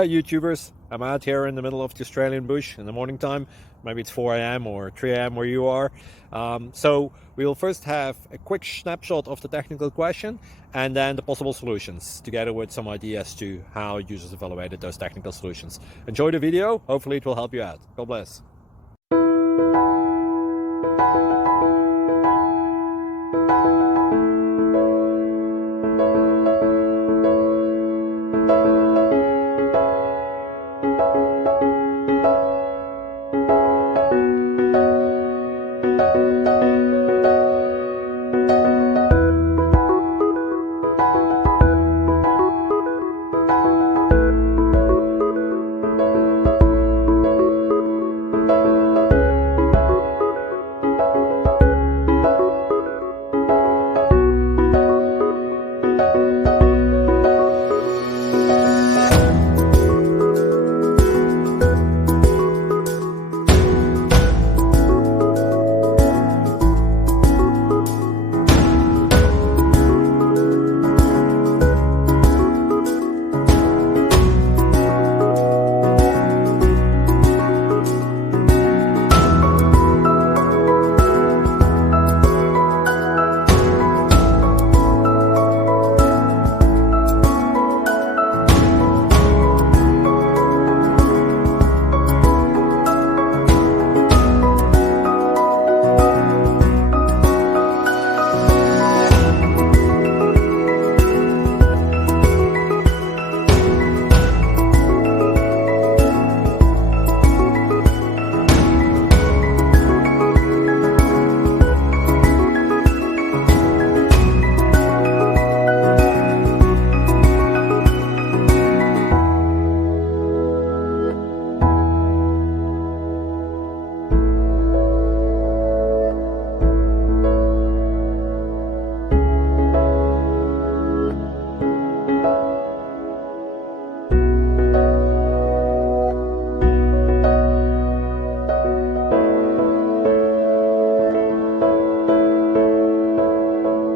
Hi YouTubers, I'm out here in the middle of the Australian bush in the morning time. Maybe it's 4 a.m. or 3 a.m. where you are. So we will first have a quick snapshot of the technical question and then the possible solutions, together with some ideas to how users evaluated those technical solutions. Enjoy the video, hopefully it will help you out. God bless.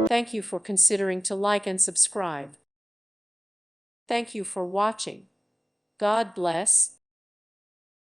Thank you for considering to like and subscribe. Thank you for watching. God bless.